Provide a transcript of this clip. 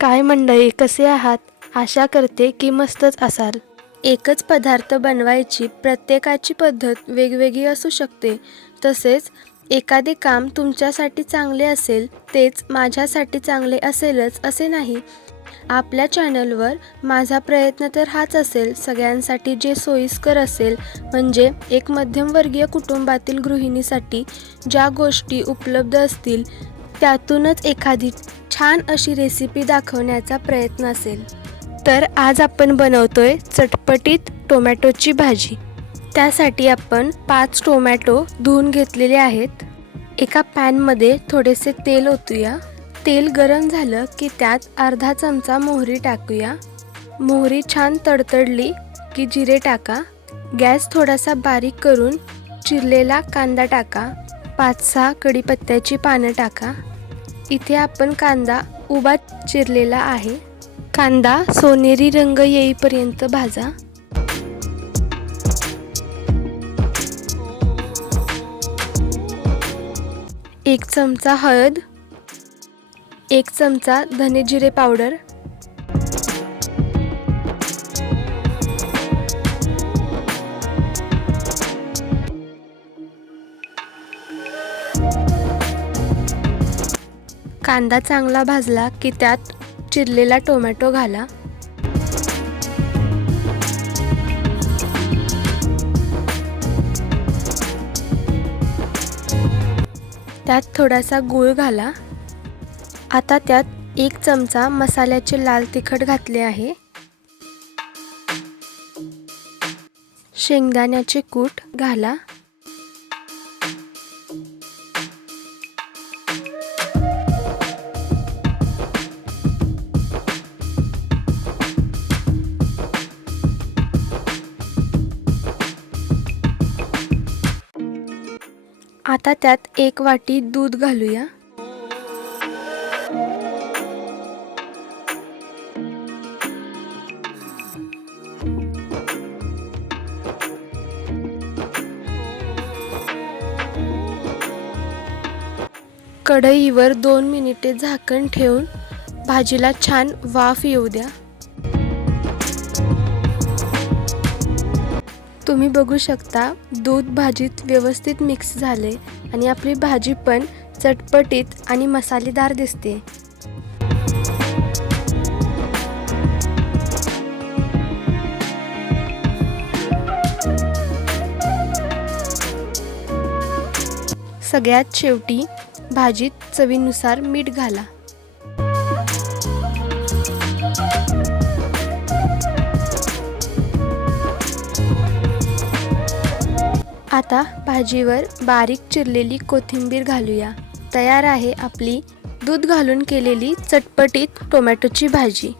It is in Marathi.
काय मंडळी कसे आहात? आशा करते की मस्तच असाल. एकच पदार्थ बनवायची प्रत्येकाची पद्धत वेगवेगळी असू शकते. तसेच एखादे काम तुमच्यासाठी चांगले असेल तेच माझ्यासाठी चांगले असेलच असे नाही. आपल्या चॅनलवर माझा प्रयत्न तर हाच असेल सगळ्यांसाठी जे सोयीस्कर असेल म्हणजे एक मध्यमवर्गीय कुटुंबातील गृहिणीसाठी ज्या गोष्टी उपलब्ध असतील त्यातूनच एखादी छान अशी रेसिपी दाखवण्याचा प्रयत्न असेल. तर आज आपण बनवतोय चटपटीत टोमॅटोची भाजी. त्यासाठी आपण पाच टोमॅटो धुवून घेतलेले आहेत. एका पॅनमध्ये थोडेसे तेल ओतूया. तेल गरम झालं की त्यात अर्धा चमचा मोहरी टाकूया. मोहरी छान तडतडली की जिरे टाका. गॅस थोडासा बारीक करून चिरलेला कांदा टाका. पाच सहा कढीपत्त्याची पानं टाका. इथे आपण कांदा उभा चिरलेला आहे. कांदा सोनेरी रंग येईपर्यंत भाजा. एक चमचा हळद. एक चमचा धने जिरे पावडर. कांदा चांगला भाजला की त्यात चिरलेला टोमॅटो घाला. त्यात थोडासा गूळ घाला. आता त्यात एक चमचा मसाल्याचे लाल तिखट घातले आहे. शेंगदाण्याचे कूट घाला. आता त्यात एक वाटी दूध घालूया. कढईवर दोन मिनिटे झाकण ठेवून भाजीला छान वाफ येऊ द्या. तुम्ही बघू शकता दूध भाजीत व्यवस्थित मिक्स झाले आणि आपली भाजी पण चटपटीत आणि मसालेदार दिसते. सगळ्यात शेवटी भाजीत चवीनुसार मीठ घाला. आता भाजीवर बारीक चिरलेली कोथिंबीर घालूया. तयार आहे आपली दूध घालून केलेली चटपटीत टोमॅटोची भाजी.